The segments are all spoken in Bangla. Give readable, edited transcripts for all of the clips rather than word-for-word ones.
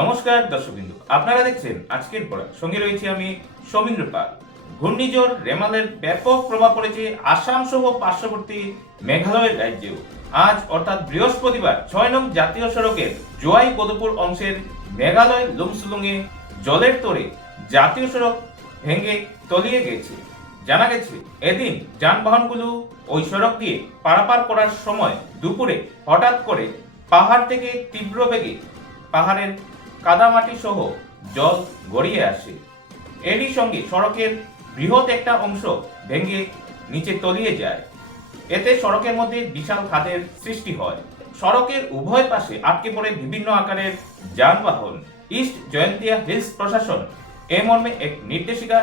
নমস্কার দর্শকবৃন্দু, আপনারা দেখছেন আজকের পড়া। সঙ্গে রয়েছে আমি সৌমিন্দ্র পাল। ঘূর্ণিঝড় রেমালের ব্যাপক প্রভাব পড়েছে আসাম সহ পার্শ্ববর্তী মেঘালয়ের রাজ্যেও। আজ অর্থাৎ বৃহস্পতিবার 6 নং জাতীয় সড়কের জোয়াই পদপুর অংশের মেঘালয় লুমসুলুংয়ে জলের তোড়ে জাতীয় সড়ক ভেঙে তলিয়ে গেছে। জানা গেছে এদিন যানবাহনগুলো ওই সড়ক দিয়ে পারাপার করার সময় দুপুরে হঠাৎ করে পাহাড় থেকে তীব্র বেগে পাহাড়ের কাদামাটি সহ জল গড়িয়ে আসে। এরই সঙ্গে সড়কের বৃহৎ একটা অংশ ভেঙে নিচে তলিয়ে যায়। এতে সড়কের মধ্যে বিশাল খাদের সৃষ্টি হয়। সড়কের উভয় পাশে আটকে পড়ে বিভিন্ন আকারের যানবাহন। ইস্ট জয়ন্তিয়া হিলস প্রশাসন এ মর্মে এক নির্দেশিকা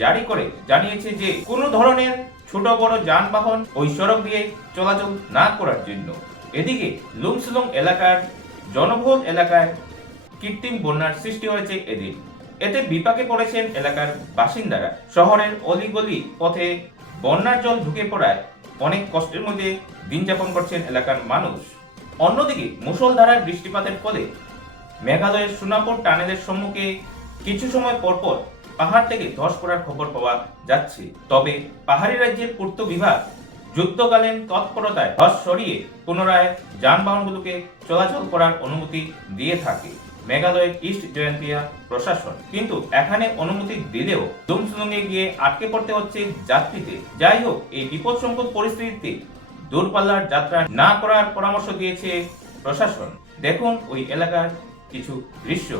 জারি করে জানিয়েছে যে কোনো ধরনের ছোট বড় যানবাহন ওই সড়ক দিয়ে চলাচল না করার জন্য। এদিকে লুমসুলুং এলাকার জনবহুল এলাকায় কৃত্রিম বন্যার সৃষ্টি হয়েছে এদিন। এতে বিপাকে পড়েছেন এলাকার বাসিন্দারা। শহরের অলিগলি পথে বন্যার জল ঢুকে পড়ায় অনেক কষ্টের মধ্যে দিন যাপন করছেন এলাকার মানুষ। অন্যদিকে মুষলধারার বৃষ্টিপাতের ফলে মেঘালয়ের সোনাপুর টানেলের সম্মুখে কিছু সময় পরপর পাহাড় থেকে ধস পড়ার খবর পাওয়া যাচ্ছে। তবে পাহাড়ি রাজ্যের পূর্ত বিভাগ যুদ্ধকালীন তৎপরতায় ধস সরিয়ে পুনরায় যানবাহনগুলোকে চলাচল করার অনুমতি দিয়ে থাকে মেঘালয়ের ইস্ট জয়ন্তিয়া প্রশাসন। কিন্তু এখানে অনুমতি দিলেও লুমসুলুংয়ে গিয়ে আটকে পড়তে হচ্ছে যাত্রীদের। যাই হোক, এই বিপদসংকুল পরিস্থিতিতে দূরপাল্লার যাত্রা না করার পরামর্শ দিয়েছে প্রশাসন। দেখুন ওই এলাকার কিছু দৃশ্য।